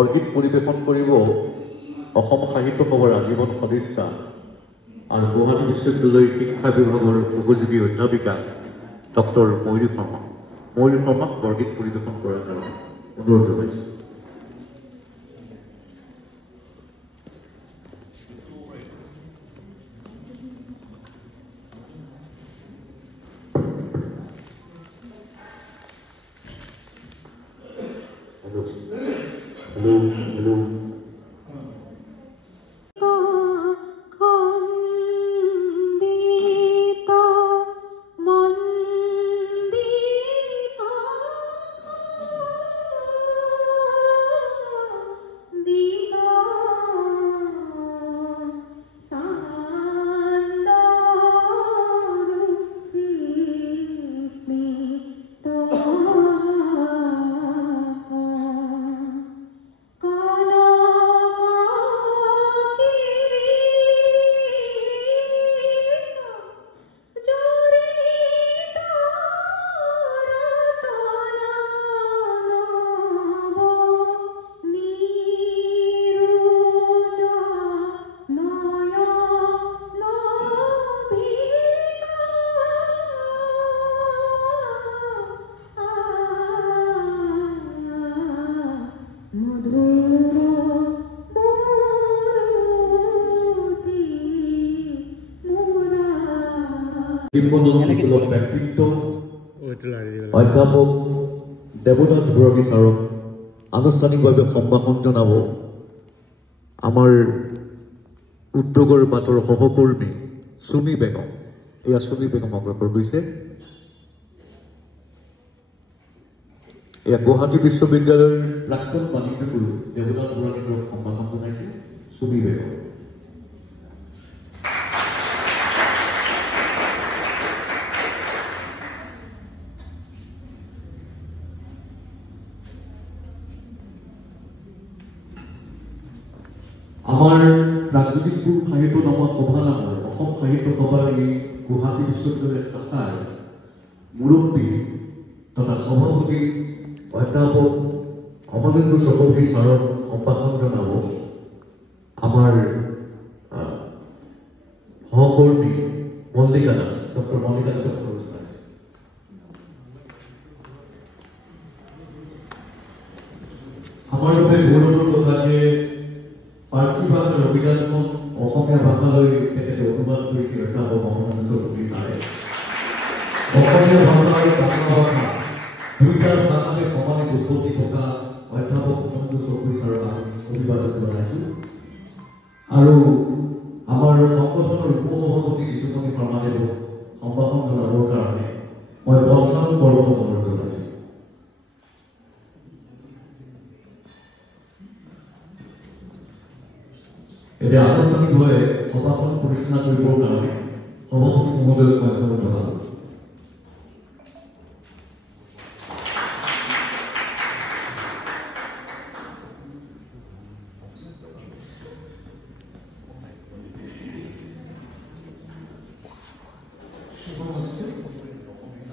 বৰগীত পৰিৱেশন কৰিব অসম সাহিত্য সভাৰ আজীৱন সদস্যা আৰু গুৱাহাটী বিশ্ববিদ্যালয়ৰ শিক্ষা বিভাগৰ উপযোগী অধ্যাপিকা ডক্টৰ ময়ূৰী শৰ্মা। ময়ূৰী শৰ্মাক বৰগীত পৰিৱেশন কৰাৰ কাৰণে অনুৰোধ জনাইছোঁ। Hello. ব্যক্তিত্ব অধ্যাপক দেৱদাস বুঢ়াগী ছাৰক আনুষ্ঠানিকভাৱে সম্ভাষণ জনাব আমাৰ উদ্যোগৰ বাটৰ সহকৰ্মী চুমি বেগম। এয়া চুমি বেগম অগ্ৰসৰ হৈছে। এয়া গুৱাহাটী বিশ্ববিদ্যালয়ৰ প্ৰাক্তন বাণিজ্য গুৰু দেৱদাস বুঢ়াগী ছাৰক সম্ভাষণ জনাইছে চুমি বেগম। আমাৰ ৰাজ্যিক সাহিত্য নামৰ সভা নামৰ অসম সাহিত্য সভাৰ এই গুৱাহাটী বিশ্ববিদ্যালয় শাখাৰ মুৰব্বী তথা সভাপতি অধ্যাপক অমলেন্দু চক্ৰৱৰ্তী ছাৰক সম্ভাষণ জনাব আমাৰ সহকৰ্মী মল্লিকা দাস, ডক্টৰ মল্লিকা দাসক অনুৰোধ জনাইছে। আমাৰ বাবে গৌৰৱৰ কথা যে পাৰ্চী ভাষাৰ অভিধানখন অসমীয়া ভাষালৈ তেখেতে অনুবাদ কৰিছিল অধ্যাপক অমলেন্দু চক্ৰৱৰ্তী ছাৰে। অসমীয়া ভাষা আৰু বাংলা ভাষা দুয়োটা ভাষাতে সমানে উৎপত্তি থকা অধ্যাপক অমলেন্দু চক্ৰৱৰ্তী ছাৰক অভিবাদন জনাইছোঁ। আৰু আমাৰ সংগঠনৰ উপসভাপতি জিতুমণি শৰ্মাদেৱক সম্ভাষণ জনাবৰ কাৰণে মই পঞ্চায়ত পৰ্বত অনুৰোধ জনাইছোঁ। এতিয়া আনুষ্ঠানিকভাৱে সভাখন পৰিচালনা কৰিবৰ কাৰণে সভাপতি মহোদয়ক মই অনুৰোধ জনালোঁ।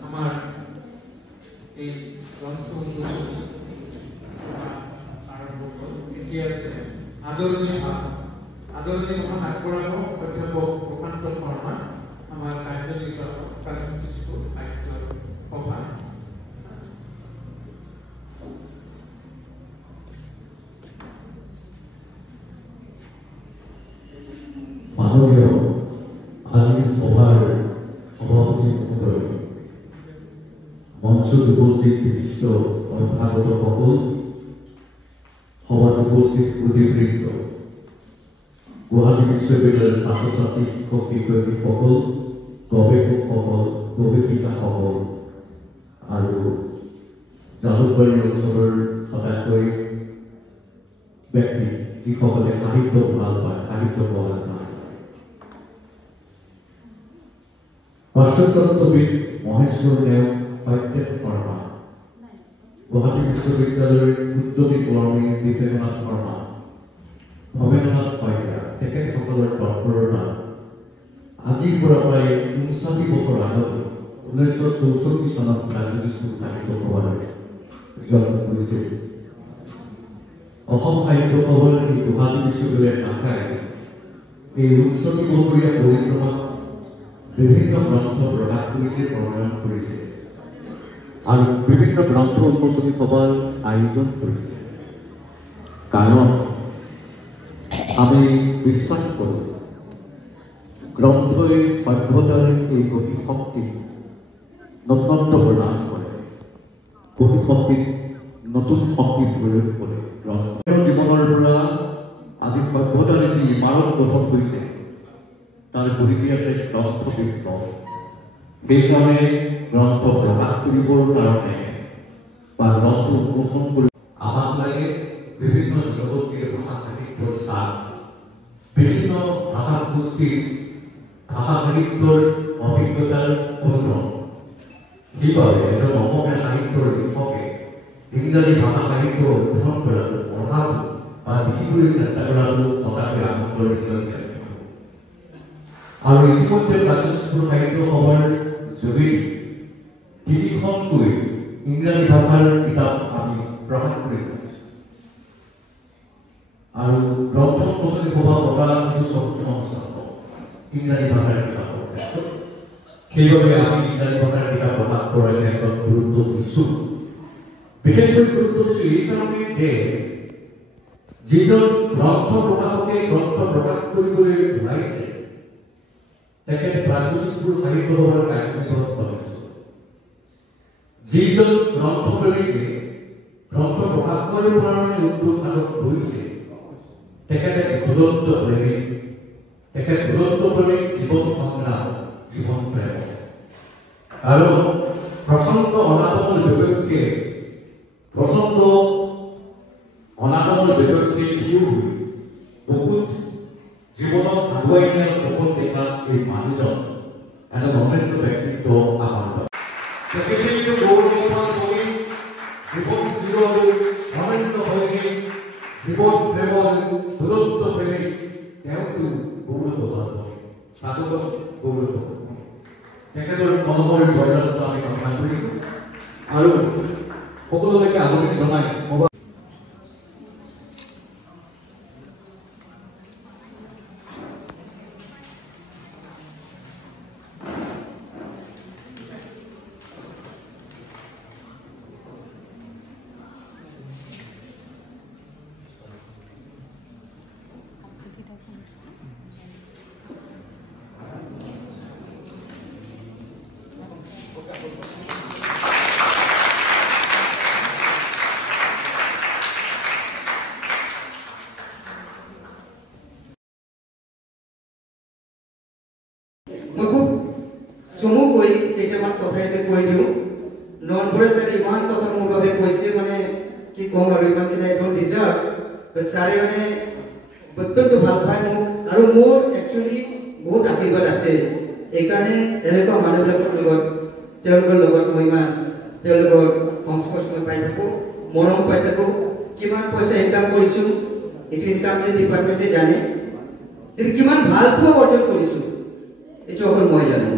আমাৰ এই গ্ৰন্থ আৰম্ভ এটি আছে আদৰণীয় মহান আগবঢ়াব অধ্যাপক প্ৰশান্ত শৰ্মা, আমাৰ কাৰ্যনিৰ্বাহক স্কুল সাহিত্য সভা। মাননীয় আজিৰ সভাৰ সভাপতি মহোদয়, মঞ্চত উপস্থিত বিশিষ্ট অভ্যাগতসকল, সভাত উপস্থিত সুধীবৃন্দ, গুৱাহাটী বিশ্ববিদ্যালয়ৰ ছাত্ৰ ছাত্ৰী, শিক্ষক শিক্ষয়িত্ৰীসকল, গৱেষকসকল, গৱেষিকাসকল আৰু জালুকবাৰী অঞ্চলৰ সদায়কৈ ব্যক্তি যিসকলে সাহিত্য ভাল পায়, সাহিত্য পঢ়া পায়। পাশ্চাত্যতত্ত্ববিদ মহেশ্বৰ নেওগ, সত্যেন শৰ্মা, গুৱাহাটী বিশ্ববিদ্যালয়ৰ উদ্যোগী কৰ্মী দীপেন্দ্ৰনাথ শৰ্মা, ভৱেন্দ্ৰনাথ শইকীয়া, তেখেতসকলৰ তৎপৰতা আজিৰ পৰা প্ৰায় 59 বছৰ আগতে 1964 চনত ৰাজনীতি সাহিত্য সভাৰ জন্ম কৰিছিল। অসম সাহিত্য সভাৰ এই গুৱাহাটী বিশ্ববিদ্যালয়ৰ শাখায় এই ৬৯ বছৰীয়া পৰিক্ৰমাত বিভিন্ন গ্ৰন্থ প্ৰকাশ কৰিছে, প্ৰণয়ন কৰিছে আৰু বিভিন্ন গ্ৰন্থ উন্মোচনী সভাৰ আয়োজন কৰিছে। কাৰণ আমি বিশ্বাস কৰোঁ গ্ৰন্থই সভ্যতাৰ এই গতি শক্তি নতুনত্ব প্ৰদান কৰে, গতি শক্তিত নতুন শক্তি প্ৰয়োগ কৰে। গ্ৰন্থৰ জীৱনৰ পৰা আজি সভ্যতাৰ যি ইমাৰত গঠন হৈছে তাৰ গুৰিতে আছে গ্ৰন্থ বিপ্লৱ। সেইকাৰণে গ্ৰন্থ প্ৰকাশ কৰিবৰ কাৰণে বা গ্ৰন্থ উন্মোচন কৰি আমাক লাগে বিভিন্ন জনগোষ্ঠীৰ ভাষা সাহিত্যৰ চাপ, বিভিন্ন ভাষা গোষ্ঠীৰ ভাষা সাহিত্যৰ অভিজ্ঞতাৰ অনুৰণ। সেইবাবে এজন অসমীয়া সাহিত্যৰ লিখকে ইংৰাজী ভাষা সাহিত্য অধ্যয়ন কৰাটো, পঢ়াটো বা লিখিবলৈ চেষ্টা কৰাটো সঁচাকৈ আনন্দৰ বিষয়। আৰু ইতিমধ্যে ৰাজ্যস্কুল সাহিত্য সভাৰ যোগেদি ৩খনকৈ ইংৰাজী ভাষাৰ কিতাপ আমি প্ৰকাশ কৰি পাইছোঁ। আৰু গ্ৰন্থ উন্মোচনী সভা পতা কিন্তু ৪ৰ্থ অনুষ্ঠান ইংৰাজী ভাষাৰ কিতাপৰ ক্ষেত্ৰত। সেইবাবে আমি ইংৰাজী ভাষাৰ কিতাপ প্ৰকাশ কৰাৰ ক্ষেত্ৰত গুৰুত্ব দিছোঁ। বিশেষকৈ গুৰুত্ব দিছোঁ এইকাৰণে যে যিজন গ্ৰন্থ প্ৰকাশকে গ্ৰন্থ প্ৰকাশ কৰিবলৈ ওলাইছে তেখেত ৰাজ্যস্কুল সাহিত্য সভাৰ কাৰ্যনিৰ্বাহক সদস্য। যিজন গ্ৰন্থ প্ৰেমীকে গ্ৰন্থ প্ৰকাশ কৰিবৰ কাৰণে উদ্যোগ সাধন কৰিছে তেখেতে দুৰন্ত প্ৰেমিক, তেখেত দুৰন্ত প্ৰেমিক, জীৱন সংগ্ৰাম, জীৱন প্ৰেম আৰু প্ৰচণ্ড অনাটনৰ বিপক্ষে থিয় হৈ বহুত জীৱনত আগুৱাই নিয়াৰ সপোন দেখা এই মানুহজন এজন অনন্য ব্যক্তিত্ব আমাৰ। তেখেতে গৌৰৱমান কবি, জীৱন চিৰলৈ অনন্য হয়নি, জীৱন প্ৰেমৰ দুৰন্ত প্ৰেমিক, তেওঁতো গৌৰৱবান স্বাগতম গৌৰৱ। তেখেতৰ কলমৰ জয়ন্ত আমি কামনা কৰিছোঁ আৰু সকলোলৈকে আদৰণি জনাই মই খুব চমু কৈ কেইটামান কথা এতিয়া কৈ দিওঁ। নয়নবৰে ছাৰে ইমান কথা মোৰ বাবে কৈছে, মানে কি ক'ম আৰু ইমানখিনি আই ডোণ্ট ডিজাৰ্ভ। ছাৰে মানে অত্যন্ত ভাল পায় মোক আৰু মোৰ একচুৱেলি বহুত আশীৰ্বাদ আছে। এইকাৰণে এনেকুৱা মানুহবিলাকৰ লগত, তেওঁলোকৰ লগত মই ইমান তেওঁলোকৰ সংস্পৰ্শ পাই থাকোঁ, মৰম পাই থাকোঁ। কিমান পইচা ইনকাম কৰিছোঁ এইটো ইনকাম ডিপাৰ্টমেণ্টে জানে, কিমান ভাল পোৱা অৰ্জন কৰিছোঁ এইটো অকল মই জানো।